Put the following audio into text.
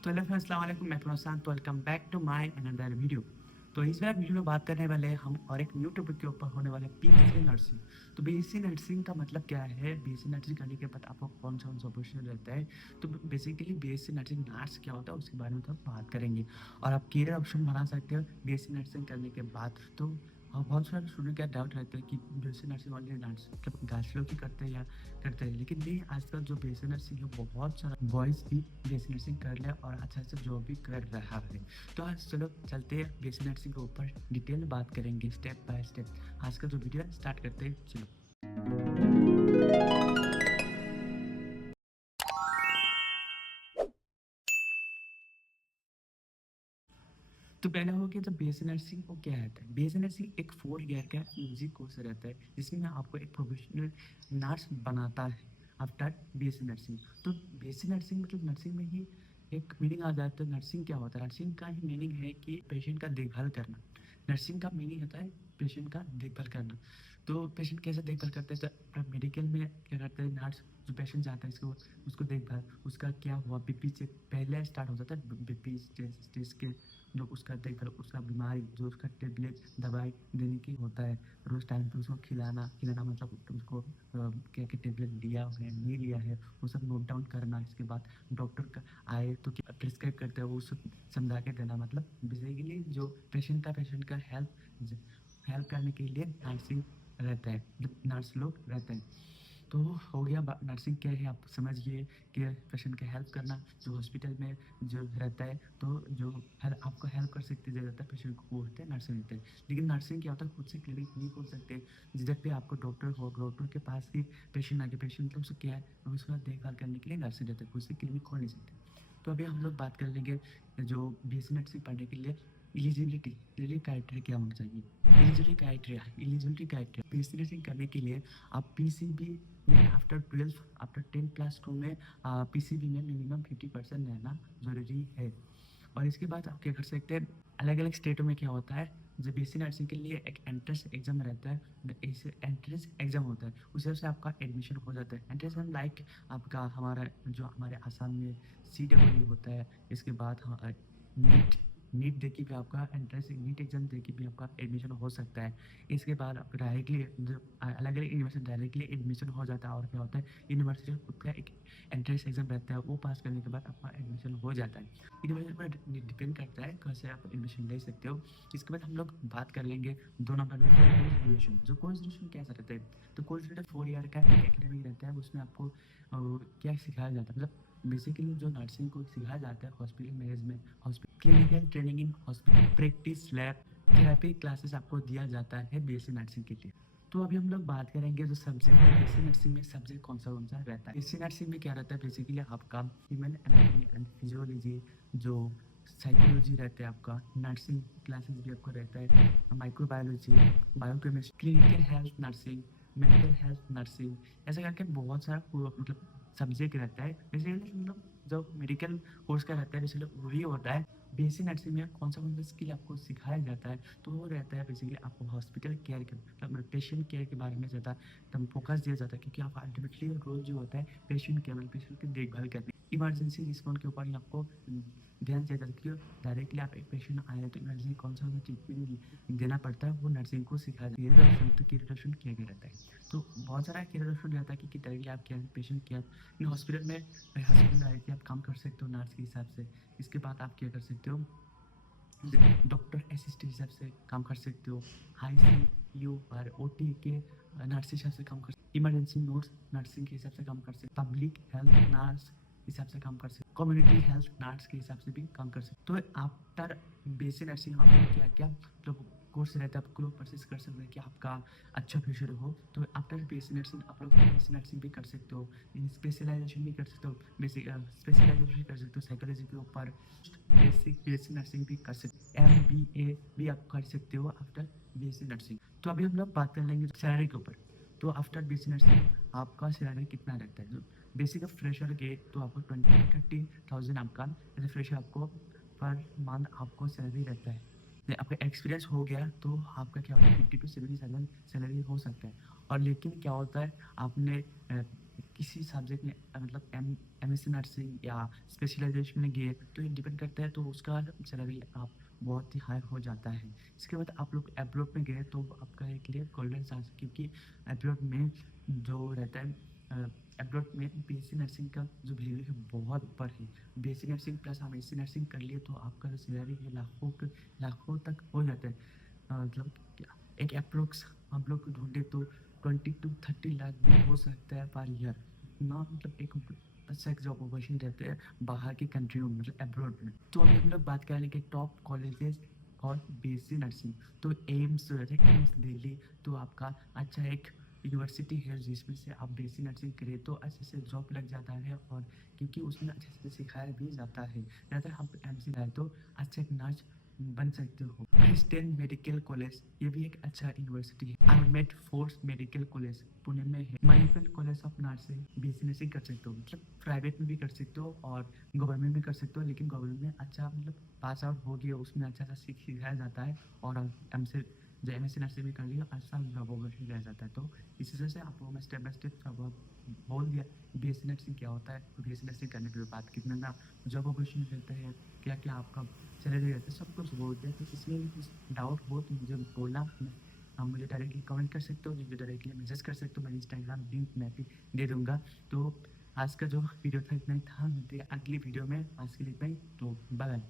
तो hello friends, अस्सलाम वालेकुम। मैं Prashant, welcome back to my another video. तो इस बार वीडियो में बात करने वाले हैं हम और एक न्यू टॉपिक के ऊपर होने वाले बीएससी नर्सिंग। तो बीएससी नर्सिंग का मतलब क्या है, बीएससी नर्सिंग करने के बाद आपको कौन सा ऑपरेशन रहता है। तो बेसिकली बीएससी नर्सिंग नर्स क्या होता है उसके बारे में तो बात करेंगे। और आप करियर ऑप्शन बना सकते हो बीएससी नर्सिंग करने के बाद। तो बहुत सारे स्टूडेंट का डाउट रहता है कि बीएससी नर्सिंग वाले नर्स मतलब गर्ल्स लोग ही करते हैं या करते हैं, लेकिन नहीं, आजकल जो बीएससी नर्सिंग है बहुत सारा बॉयज़ भी बीएससी नर्सिंग कर ले और अच्छा अच्छा जॉब भी कर रहा है। तो आज चलो चलते हैं बीएससी नर्सिंग के ऊपर डिटेल में बात करेंगे स्टेप बाय स्टेप। आज का जो वीडियो है स्टार्ट करते हैं, चलो। तो पहला हो गया, जब बीएससी नर्सिंग को क्या रहता है। बीएससी नर्सिंग एक 4 ईयर का यूजी कोर्स रहता है जिसमें आपको एक प्रोफेशनल नर्स बनाता है आफ्टर बीएससी नर्सिंग। तो बीएससी नर्सिंग मतलब नर्सिंग में ही एक मीनिंग आ जाता है। नर्सिंग क्या होता है, नर्सिंग का ही मीनिंग है कि पेशेंट का देखभाल करना। नर्सिंग का मीनिंग होता है पेशेंट का देखभाल करना। तो पेशेंट कैसे देखभाल करते हैं, तो मेडिकल में क्या करते हैं नर्स, जो पेशेंट जाता है इसको उसको देखभाल, उसका क्या हुआ बीपी से पहले स्टार्ट हो जाता है। बीपी स्टेज के जो उसका देखभाल, उसका बीमारी जो उसका टेबलेट दवाई देने की होता है, रोज टाइम पे उसको खिलाना खिलाना मतलब उसको क्या क्या टेबलेट लिया है नहीं लिया है वो सब नोट डाउन करना। इसके बाद डॉक्टर का आए तो क्या प्रिस्क्राइब करते हैं वो सब समझा के देना। मतलब बेसिकली जो पेशेंट का हेल्प हेल्प करने के लिए नर्सिंग रहता है, नर्स लोग रहते हैं। तो हो गया नर्सिंग क्या है आप समझिए कि पेशेंट का हेल्प करना जो हॉस्पिटल में जो रहता है। तो जो आपको हेल्प कर सकते ज़्यादातर पेशेंट को वो होते हैं नर्सिंग होते हैं। लेकिन नर्सिंग क्या होता है, खुद से क्लिनिक नहीं खोल सकते। जिधर पे आपको डॉक्टर हो, डॉक्टर के पास ही पेशेंट आके पेशेंट मतलब उसको क्या है उसका देखभाल करने के लिए नर्सिंग रहते हैं, खुद से क्लिनिक खोल नहीं सकते। तो अभी हम लोग बात कर लेंगे जो बीएससी नर्सिंग पढ़ने के लिए एलिजिबिलिटी क्राइटेरिया क्या होना चाहिए। एलिजिबिलिटी क्राइटेरिया बीएससी नर्सिंग करने के लिए आप पीसीबी में आफ्टर 10+2 में पीसीबी में मिनिमम 50% रहना जरूरी है। और इसके बाद आप क्या कर सकते हैं, अलग अलग स्टेटों में क्या होता है, जब बीएससी नर्सिंग के लिए एक एंट्रेंस एग्जाम रहता है, इस एंट्रेंस एग्जाम होता है उस हिसाब से आपका एडमिशन हो जाता है। एंट्रेंस एग्जाम लाइक आपका हमारा जो हमारे आसाम में CWE होता है। इसके बाद नीट नीट दे के भी आपका एंट्रेंस नीट एग्जाम दे के भी आपका एडमिशन हो सकता है। इसके बाद आप डायरेक्टली जो अलग अलग यूनिवर्सिटी डायरेक्टली एडमिशन हो जाता है। और क्या होता है, यूनिवर्सिटी खुद का एक एंट्रेंस एग्जाम रहता है, वो पास करने के बाद आपका एडमिशन हो जाता है। यूनिवर्सिटी पर डिपेंड करता है कैसे आप एडमिशन ले सकते हो। इसके बाद हम लोग बात कर लेंगे 2 नंबर में कोर्स ड्यूरेशन। जो कोर्स ड्यूरेशन कैसा रहता है, तो कोर्स ड्यूरेशन 4 ईयर का एक एकेडमिक रहता है। उसमें आपको क्या सिखाया जाता है, मतलब बेसिकली जो नर्सिंग को सिखाया जाता है hospital management, hospital clinical training in hospital practice lab therapy classes आपको दिया जाता है बीएससी नर्सिंग के लिए। तो अभी हम लोग बात करेंगे जो सब्जेक्ट बीएससी नर्सिंग में सब्जेक्ट कौन सा रहता है। बीएससी नर्सिंग में क्या रहता है, बेसिकली आपका ह्यूमन एनाटॉमी एंड फिजियोलॉजी, जो साइकोलॉजी रहता है आपका, नर्सिंग क्लासेस भी आपको रहता है, microbiology, biochemistry, clinical health nursing, mental health nursing, ऐसा करके बहुत सारा मतलब सब्जेक्ट रहता है। बेसिकली मतलब जो मेडिकल कोर्स का रहता है बेसिकली वही होता है। बीएससी नर्सिंग में कौन सा स्किल आपको सिखाया जाता है, तो वो रहता है बेसिकली आपको हॉस्पिटल केयर के मतलब पेशेंट केयर के बारे में ज़्यादा तब फोकस दिया जाता है। क्योंकि आप अल्टीमेटली रोल जो होता है पेशेंट केयर पेशेंट की देखभाल करने, इमरजेंसी रिस्पॉन्स के ऊपर ही आपको ध्यान दिया जाता है। क्योंकि डायरेक्टली आप एक पेशेंट आए तो इमरजेंसी कौन सा ट्रीटमेंट देना पड़ता है वो नर्सिंग को सिखाया जाता है। करियर ऑप्शन किया गया रहता है। तो बहुत सारा करियर ऑप्शन रहता है कि डायरेक्टली आप केयर पेशेंट केयर हॉस्पिटल में डायरेक्टली आप काम कर सकते हो नर्स के हिसाब से। इसके बाद आप क्या कर सकते हो, डॉक्टर असिस्टेंट हिसाब से काम कर सकते हो। ICU और OT के नर्स हिसाब से काम कर सकते, इमरजेंसी नोट्स नर्सिंग के हिसाब से काम कर सकते, पब्लिक हेल्थ नर्स हिसाब से काम कर सकते, कम्युनिटी हेल्थ नर्स के हिसाब से भी काम कर सकते। तो आफ्टर बीएससी नर्सिंग आपको क्या क्या मतलब कोर्स रहता है, आपको लोग परचेज कर सकते हैं कि आपका अच्छा फ्यूचर हो। तो आफ्टर बीएससी नर्सिंग आप लोग बीएससी नर्सिंग भी कर सकते हो, स्पेशलाइजेशन भी कर सकते हो, बेसिक स्पेशलाइजेशन कर सकते हो साइकोलॉजी के ऊपर, बेसिक बीएससी नर्सिंग भी कर सकते हो, MBA भी आप कर सकते हो आफ्टर बीएससी नर्सिंग। तो अभी हम लोग बात कर लेंगे सैलरी के ऊपर। तो आफ्टर बीएससी नर्सिंग आपका सैलरी कितना रहता है, जो बेसिक फ्रेशर के तो आपको 20-30,000 आपका एज ए फ्रेशर आपको पर मंथ आपको सैलरी रहता है। आपका एक्सपीरियंस हो गया तो आपका क्या होता है 50 to 70,000 सैलरी हो सकता है। और लेकिन क्या होता है, आपने किसी सब्जेक्ट में मतलब एमएससी नर्सिंग या स्पेशलाइजेशन में गए तो ये डिपेंड करता है, तो उसका सैलरी आप बहुत ही हाई हो जाता है। इसके बाद आप लोग अब्रॉड में गए तो आपका एक लिए गोल्डन चांस, क्योंकि अब्रॉड में जो रहता है, अब्रॉड में बीएससी नर्सिंग का जो वैल्यू है बहुत ऊपर है। बीएससी नर्सिंग प्लस आप एमएससी नर्सिंग कर लिए तो आपका जो सैलरी है लाखों तक हो जाता है। मतलब एक अप्रोक्स हम लोग ढूंढे तो 20 to 30 लाख भी हो सकता है पर ईयर। इतना मतलब एक अच्छा एक जॉब अपॉर्चुनिटी रहते हैं बाहर की कंट्रियों में, मतलब अब्रॉड में। तो अभी हम लोग बात करेंगे कि टॉप कॉलेजेस और बीएससी नर्सिंग। तो एम्स एम्स दिल्ली तो आपका अच्छा एक यूनिवर्सिटी है जिसमें से आप बीएससी नर्सिंग करें तो अच्छे से जॉब लग जाता है, और क्योंकि उसमें अच्छे से सिखाया भी जाता है। ज़्यादातर हम एमसी लाए तो अच्छा एक नर्स बन सकते हो। क्रिस्टियन मेडिकल कॉलेज ये भी एक अच्छा यूनिवर्सिटी है। Armed force medical college Pune में है। Manipal college of nursing BSc nursing कर सकते हो, मतलब प्राइवेट में भी कर सकते हो और गवर्नमेंट में कर सकते हो, लेकिन गवर्नमेंट में अच्छा मतलब पास आउट हो गया उसमें अच्छा सा सिखाया जाता है, और हमसे जो एमएससी नर्सिंग भी कर लिया अच्छा जॉब अपॉर्चुनिटी रह जाता है। तो इस वजह से आप लोगों में स्टेप बाय स्टेप सब बोल दिया बीएससी नर्सिंग क्या होता है, बीएससी नर्सिंग करने के बाद कितना ना जॉब अपॉर्चुनिटी रहता है, क्या क्या आपका सैलरी रहता है, सब कुछ बोल दिया। तो इसमें भी कुछ डाउट हो तो मुझे बोलना, आप मुझे डायरेक्टली कमेंट कर सकते हो, मुझे डायरेक्टली मैसेज कर सकते हो, मैं इंस्टाग्राम लिंक मैं भी दे दूंगा। तो आज का जो वीडियो था इतना ही था, मिलते हैं अगली वीडियो में। आज के लिए इतना ही, तो बाय।